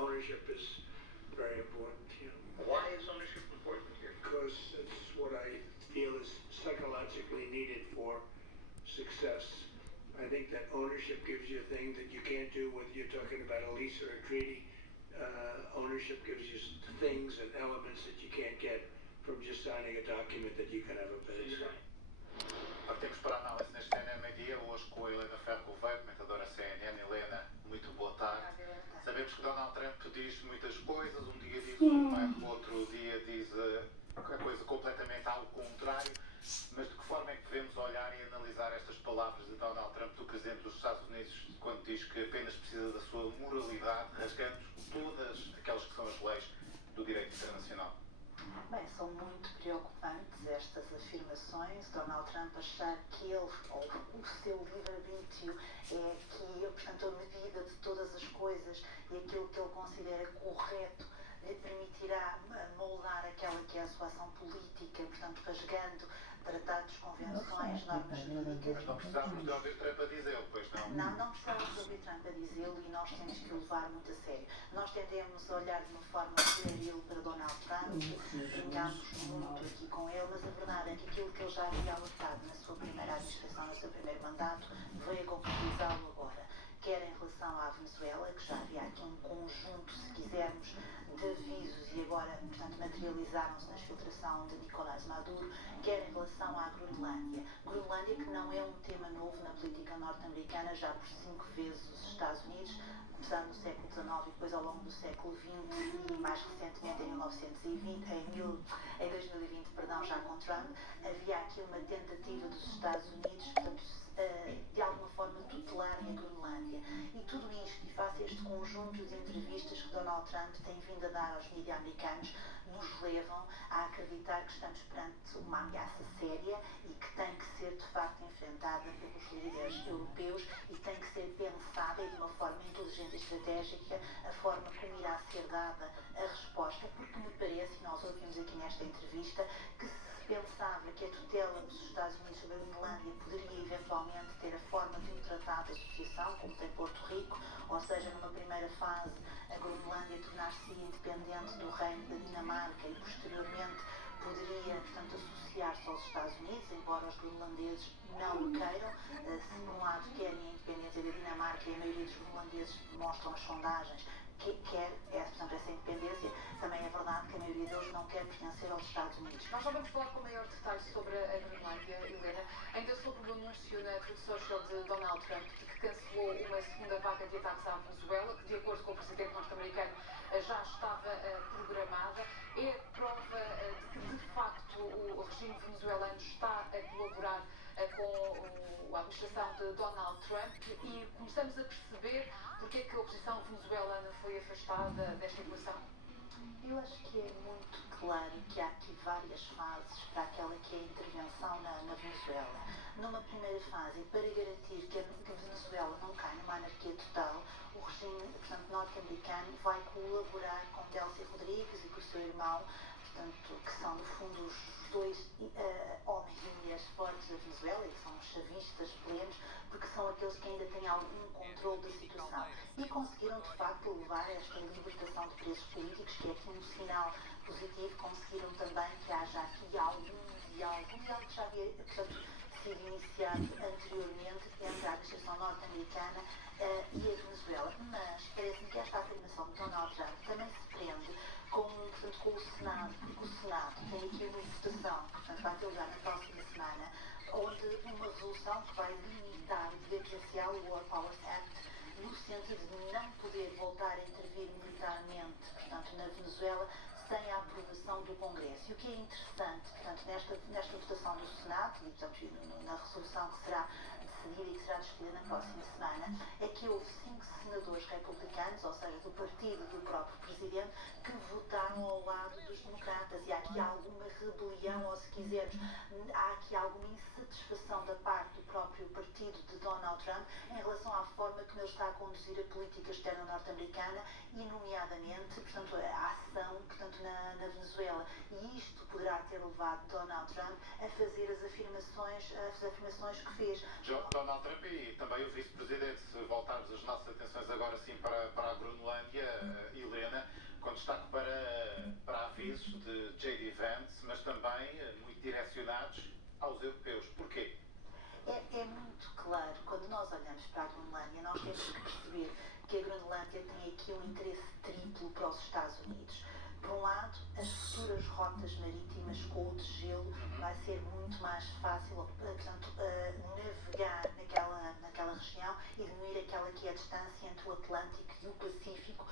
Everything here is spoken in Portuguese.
ownership is very important. Why is ownership important here? Because it's what I feel is psychologically needed for success. I think that ownership gives you a thing that you can't do whether you're talking about a lease or a treaty. Ownership gives you things and elements that you can't get from just signing a document that you can have a better say. Partimos para a análise neste CNN Meio-Dia, hoje com a Helena Ferro Gouveia, comentadora CNN. Helena, muito boa tarde. Sabemos que Donald Trump diz muitas coisas, um dia diz uma, outro dia diz a coisa completamente ao contrário, mas de que forma é que devemos olhar e analisar estas palavras de Donald Trump, do Presidente dos Estados Unidos, quando diz que apenas precisa da sua moralidade, rasgando todas aquelas que são as leis do direito internacional? Bem, são muito preocupantes estas afirmações. Donald Trump achar que ele, ou o seu livre-arbítrio, é que, portanto, a medida de todas as coisas e aquilo que ele considera correto lhe permitirá moldar aquela que é a sua ação política, portanto, rasgando tratados, convenções, normas jurídicas. Não precisamos de ouvir Trump a dizê-lo, pois não? Não precisamos de ouvir Trump a dizê-lo e nós temos que o levar muito a sério. Nós tendemos a olhar de uma forma pueril para Donald Trump, brincamos muito aqui com ele, mas a verdade é que aquilo que ele já havia alertado na sua primeira administração, no seu primeiro mandato, veio a concretizá-lo agora. Quer em relação à Venezuela, que já havia aqui um conjunto, se quisermos, de avisos e agora, portanto, materializaram-se na exfiltração de Nicolás Maduro, quer em relação à Groenlândia. Groenlândia, que não é um tema novo na política norte-americana, já por 5 vezes os Estados Unidos, começando no século XIX e depois ao longo do século XX e mais recentemente em 2020, já com Trump, havia aqui uma tentativa dos Estados Unidos, portanto, de alguma forma tutelarem a Groenlândia. E tudo isto, e face a este conjunto de entrevistas que Donald Trump tem vindo a dar aos mídias americanos, nos levam a acreditar que estamos perante uma ameaça séria e que tem que ser de facto enfrentada pelos líderes europeus e tem que ser pensada de uma forma inteligente e estratégica a forma como irá ser dada a resposta, porque me parece, e nós ouvimos aqui nesta entrevista, que se pensava que a tutela dos Estados Unidos sobre a Groenlândia poderia eventualmente ter a forma de um tratado de associação, como tem Porto Rico, ou seja, numa primeira fase a Groenlândia tornar-se independente do reino da Dinamarca e posteriormente poderia, portanto, associar-se aos Estados Unidos, embora os groenlandeses não o queiram. Se por um lado querem a independência da Dinamarca e a maioria dos groenlandeses mostram as sondagens que quer, portanto, essa independência, também é verdade que a maioria deles não quer pertencer aos Estados Unidos. Nós já vamos falar com maior detalhe sobre a Groenlândia, Helena. Ainda sobre o anúncio na Truth Social de Donald Trump de que cancelou uma segunda vaga de ataques à Venezuela, que de acordo com o presidente norte-americano já estava programada. É prova de que de facto o regime venezuelano está a colaborar com a administração de Donald Trump e começamos a perceber porque é que a oposição venezuelana foi afastada desta equação. Eu acho que é muito claro que há aqui várias fases para aquela que é a intervenção na Venezuela. Numa primeira fase, para garantir que a Venezuela não cai numa anarquia total, o regime, portanto, norte-americano vai colaborar com Delcy Rodrigues e com o seu irmão, portanto, que são, no fundo, os dois homens e mulheres fortes da Venezuela, e que são os chavistas plenos, porque são aqueles que ainda têm algum controle da situação. E conseguiram, de facto, levar esta libertação de presos políticos, que é aqui um sinal positivo. Conseguiram também que haja aqui algum diálogo que já havia, portanto, sido iniciado anteriormente entre a administração norte-americana e a Venezuela. Mas parece-me que esta afirmação de Donald Trump também se prende portanto, com o Senado, porque o Senado tem aqui uma votação, portanto, vai ter lugar na próxima semana, onde uma resolução que vai limitar o dever presidencial, o War Powers Act, no sentido de não poder voltar a intervir militarmente, portanto, na Venezuela, sem a aprovação do Congresso. E o que é interessante, portanto, nesta votação do Senado, e portanto, na resolução que será decidida e que será discutida na próxima semana, é que houve 5 senadores republicanos, ou seja, do partido do próprio presidente, que votaram ao lado dos democratas. E há aqui alguma rebelião, ou se quisermos, há aqui alguma insatisfação da parte do próprio partido de Donald Trump em relação à forma como ele está a conduzir a política externa norte-americana e, nomeadamente, portanto, a ação, portanto, na Venezuela. E isto poderá ter levado Donald Trump a fazer as afirmações que fez. Donald Trump e também o vice-presidente, se voltarmos as nossas atenções agora sim para a Groenlândia, Helena, também muito direcionados aos europeus. Porquê? É muito claro, quando nós olhamos para a Groenlândia, nós temos que perceber que a Groenlândia tem aqui um interesse triplo para os Estados Unidos. Por um lado, as futuras rotas marítimas com o degelo vai ser muito mais fácil, portanto, navegar naquela região e diminuir aquela que é a distância entre o Atlântico e o Pacífico